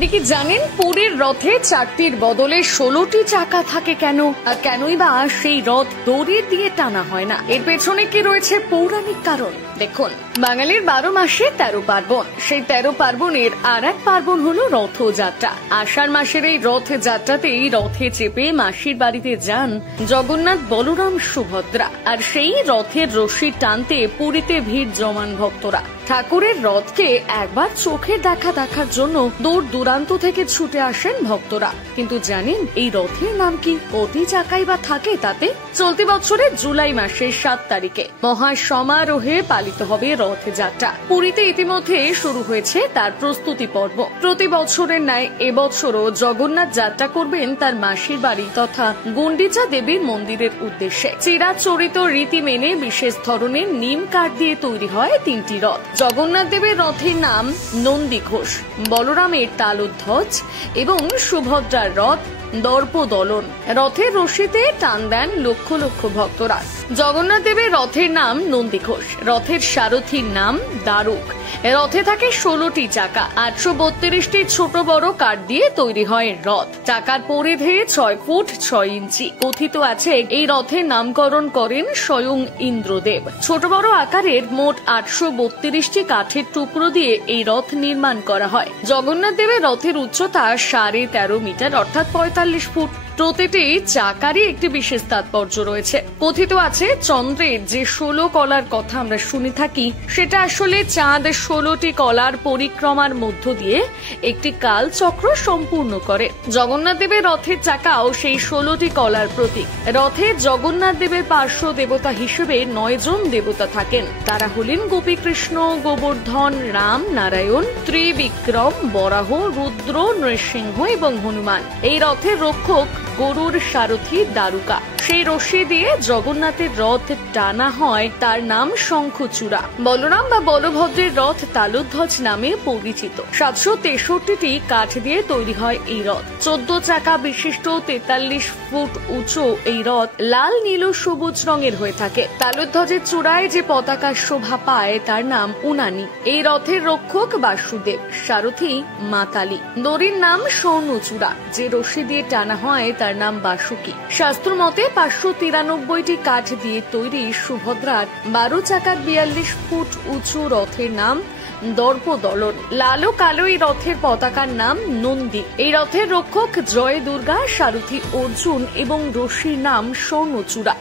আপনি কি জানেন পুরীর রথে 4টির বদলে 16টি চাকা থাকে কেন? আর কেনই বা সেই রথ দড়ি দিয়ে টানা হয় না? এর পেছনে কি রয়েছে পৌরাণিক কারণ? দেখুন, বাঙালির 12 মাসে 13 পার্বণ। সেই 13 পার্বণের আর এক পার্বণ হলো রথযাত্রা। আষাঢ় মাসের এই রথযাত্রাতেই রথে চেপে মাসির বাড়িতে যান জগন্নাথ, বলরাম, সুভদ্রা। আর সেই রথের রশি টানতে পুরীতে ভিড় জমান ভক্তরা। ঠাকুরের রথকে একবার চোখের দেখার জন্য দূর দূরান্ত থেকে ছুটে আসেন ভক্তরা। কিন্তু জানেন এই রথের নাম কি? কটি চাকাই বা থাকে তাতে? চলতি বছরের জুলাই মাসের 7 তারিখে মহা সমারোহে পালিত হবে রথযাত্রা। পুরীতে ইতিমধ্যে শুরু হয়েছে তার প্রস্তুতি পর্ব। প্রতি বছরের ন্যায় এবছরও জগন্নাথ যাত্রা করবেন তার মাসির বাড়ি তথা গুন্ডিচা দেবীর মন্দিরের উদ্দেশ্যে। চিরাচরিত রীতি মেনে বিশেষ ধরনের নিম কাঠ দিয়ে তৈরি হয় 3টি রথ। জগন্নাথ দেবের রথের নাম নন্দীঘোষ, বলরামের তালধ্বজ এবং সুভদ্রার রথ দর্পদলন। রথের রশিতে টান দেন লক্ষ লক্ষ ভক্তরা। জগন্নাথ দেবের রথের নাম নন্দীঘোষ, রথের সারথীর নাম দারুক। রথে থাকে 16টি চাকা, 832টি ছোট বড় কাঠ দিয়ে তৈরি হয় রথ। চাকার পরিধি 6 ফুট 6 ইঞ্চি। কথিত আছে এই রথের নামকরণ করেন স্বয়ং ইন্দ্রদেব। ছোট বড় আকারের মোট 832টি কাঠের টুকরো দিয়ে এই রথ নির্মাণ করা হয়। জগন্নাথ দেবের রথের উচ্চতা 13.5 মিটার অর্থাৎ 45 ফুট। প্রতিটি চাকারই একটি বিশেষ তাৎপর্য রয়েছে। কথিত আছে চন্দ্রের যে 16 কলার কথা আমরা শুনে থাকি সেটা আসলে চাঁদ 16টি কলার পরিক্রমার মধ্য দিয়ে একটি কাল চক্র সম্পূর্ণ করে। জগন্নাথ দেবের রথের চাকাও সেই 16টি কলার প্রতীক। রথে জগন্নাথ দেবের পার্শ্ব দেবতা হিসেবে 9 জন দেবতা থাকেন। তারা হলেন গোপীকৃষ্ণ, গোবর্ধন, রাম, নারায়ণ, ত্রিবিক্রম, বরাহ, রুদ্র, নৃসিংহ এবং হনুমান। এই রথের রক্ষক গরুর সারথী দারুকা। সেই রশি দিয়ে জগন্নাথের রথ টানা হয়, তার নাম শঙ্খচূড়া। বলরাম বা বলভদ্রের রথ তালধ্বজ নামে পরিচিত। 763টি কাঠ দিয়ে তৈরি হয় এই রথ। 14 চাকা বিশিষ্ট 43 ফুট উঁচু এই রথ লাল, নীল ও সবুজ রঙের হয়ে থাকে। তালধ্বজের চূড়ায় যে পতাকা শোভা পায় তার নাম উনানি। এই রথের রক্ষক বাসুদেব, সারথী মাতালি। দড়ির নাম স্বর্ণচূড়া। যে রশি দিয়ে টানা হয় তার নাম বাসুকি। শাস্ত্র মতে 593টি কাঠ দিয়ে তৈরি সুভদ্রার 12 চাকার 42 ফুট উঁচু রথের নাম দর্পদলন। লাল ও কালো এই রথের পতাকার নাম নন্দী। এই রথের রক্ষক জয় দুর্গা, সারথী অর্জুন এবং রশির নাম স্বর্ণচূড়া।